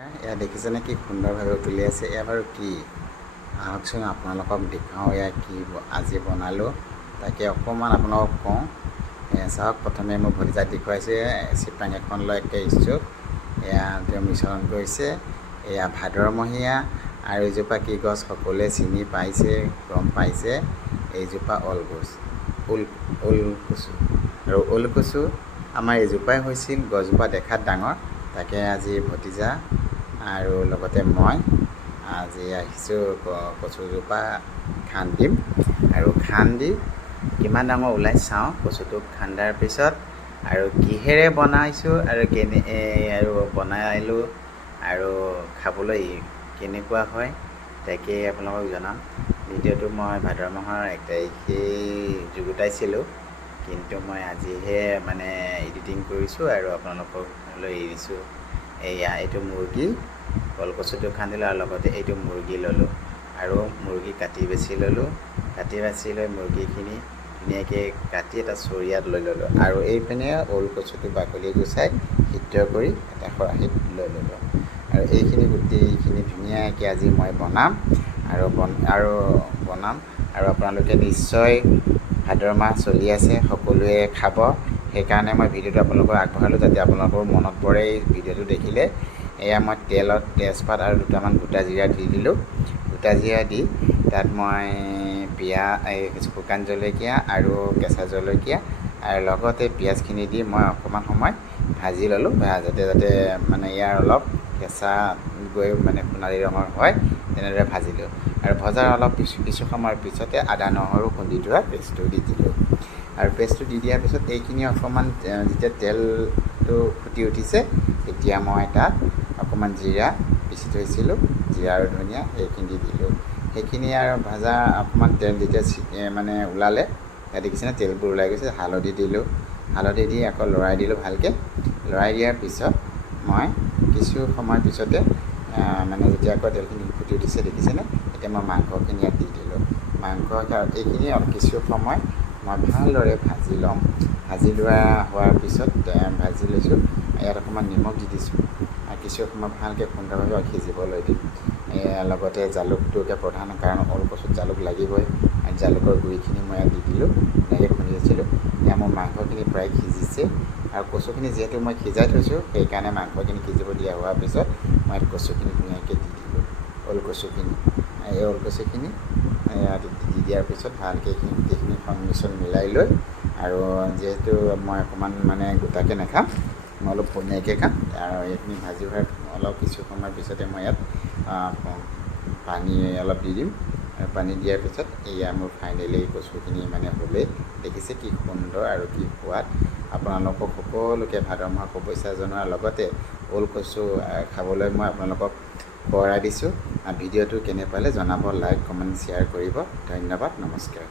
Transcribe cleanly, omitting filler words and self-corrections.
এয়া দেখিছেনে কি সুন্দৰভাৱে উতলি আছে। এয়া বাৰু কি আহকচোন আপোনালোকক দেখাওঁ এয়া কি আজি বনালোঁ, তাকে অকণমান আপোনালোকক কওঁ। চাওক, প্ৰথমে মোৰ ভতিজাক দেখুৱাইছে চিপৰাং এখন লৈ একে ইচ্ছুক। এয়া তেওঁ মিশ্ৰণ কৰিছে। এয়া ভাদৰমহীয়া আৰু এইজোপা কি গছ সকলোৱে চিনি পাইছে, গম পাইছে। এইজোপা ওলকচু আৰু ওলকচু আমাৰ এজোপাই হৈছিল। গছজোপা দেখাত ডাঙৰ, তাকে আজি ভতিজা আৰু লগতে মই আজি আহিছোঁ কচুজোপা খান্দিম। আৰু খান্দি কিমান ডাঙৰ ওলাই চাওঁ কচুটোক খান্দাৰ পিছত, আৰু কিহেৰে বনাইছোঁ আৰু বনালোঁ আৰু খাবলৈ কেনেকুৱা হয় তাকে আপোনালোকক জনাম। ভিডিঅ'টো মই ভাদ মাহৰ 1 তাৰিখেই যুগুতাইছিলোঁ, কিন্তু মই আজিহে এডিটিং কৰিছোঁ আৰু আপোনালোকলৈ এৰিছোঁ। এইটো মুৰ্গী, কলকচুটো খান্দিলোঁ আৰু লগতে এইটো মুৰ্গী ল'লোঁ আৰু মুৰ্গী কাটি বাছি ল'লোঁ। কাটি বাছি লৈ মুৰ্গীখিনি ধুনীয়াকৈ কাটি এটা চৰিয়াত লৈ ল'লোঁ আৰু এইপিনে ওলকচুটো বাকলি গুচাই সিদ্ধ কৰি এটা খৰাহীত লৈ ল'লোঁ। আৰু এইখিনি গোটেইখিনি ধুনীয়াকৈ আজি মই বনাম আৰু আপোনালোকে নিশ্চয় ভাদ মাহ চলি আছে, সকলোৱে খাব। সেইকাৰণে মই ভিডিঅ'টো আপোনালোকক আগবঢ়ালোঁ, যাতে আপোনালোকৰ মনত পৰে এই ভিডিঅ'টো দেখিলে। এয়া মই তেলত তেজপাত আৰু দুটামান গোটা জিৰা দি দিলোঁ। গোটা জিৰা দি তাত মই শুকান জলকীয়া আৰু কেঁচা জলকীয়া আৰু লগতে পিঁয়াজখিনি দি মই অকণমান সময় ভাজি ল'লোঁ, যাতে ইয়াৰ অলপ কেঁচা গৈ সোণালী ৰঙৰ হয়, তেনেদৰে ভাজিলোঁ। আৰু ভজাৰ অলপ কিছু সময়ৰ পিছতে আদা নহৰু খুন্দি থোৱা পেষ্টটো দি দিলোঁ। আৰু পেষ্টটো দি দিয়াৰ পিছত এইখিনি অকণমান যেতিয়া তেলটো ফুটি উঠিছে, তেতিয়া মই তাত অকণমান জিৰা পিচি থৈছিলোঁ, জিৰা আৰু ধনিয়া সেইখিনি দি দিলোঁ। সেইখিনি আৰু ভাজা অকণমান তেল যেতিয়া ওলালে, দেখিছেনে তেলবোৰ ওলাই গৈছে। হালধি দিলোঁ, হালধি দি আকৌ লৰাই দিলোঁ ভালকৈ। লৰাই দিয়াৰ পিছত মই কিছু সময়ৰ পিছতে যেতিয়া আকৌ তেলখিনি ফুটি উঠিছে দেখিছেনে, এতিয়া মই মাংসখিনি ইয়াত দি দিলোঁ। এইখিনি কিছু সময় মই ভালদৰে ভাজি ল'ম। ভাজি হোৱাৰ পিছত ভাজি লৈছোঁ, ইয়াত অকণমান নিমখ দি দিছোঁ আৰু কিছু সময় ভালকৈ সুন্দৰভাৱে সিজিবলৈ দিম। লগতে জালুকটোকে প্ৰধান, কাৰণ ওলকচুত জালুক লাগিবই। আৰু জালুকৰ গুড়িখিনি মই ইয়াত দি দিলোঁ, এনেকৈ খুন্দি দিছিলোঁ। এতিয়া মোৰ মাংসখিনি প্ৰায় সিজিছে আৰু কচুখিনি যিহেতু মই সিজাই থৈছোঁ, সেইকাৰণে মাংসখিনি সিজিব দিয়া হোৱাৰ পিছত মই কচুখিনি ধুনীয়াকৈ দি দিলোঁ। ওলকচুখিনি দি দিয়াৰ পিছত ভালকৈ গোটেইখিনি সংমিশ্ৰণ মিলাই লৈ, আৰু যিহেতু মই অকণমান গোটাকৈ নাখাম, মই অলপ পনীয়াকৈ খাম। আৰু এইখিনি ভাজি হোৱাৰ অলপ কিছু সময়ৰ পিছতে মই ইয়াত পানী অলপ দি দিম। আৰু পানী দিয়াৰ পিছত এয়া মোৰ ফাইনেলি কচুখিনি হ'লেই। দেখিছে কি সুন্দৰ আৰু কি সোৱাদ। আপোনালোকক সকলোকে ভাদ মাহৰ শুভেচ্ছা জনোৱাৰ লগতে ওলকচু খাবলৈ মই আপোনালোকক সোঁৱৰাই দিছোঁ। ভিডিঅ'টো কেনে পালে জনাব, লাইক কমেণ্ট শ্বেয়াৰ কৰিব। ধন্যবাদ, নমস্কাৰ।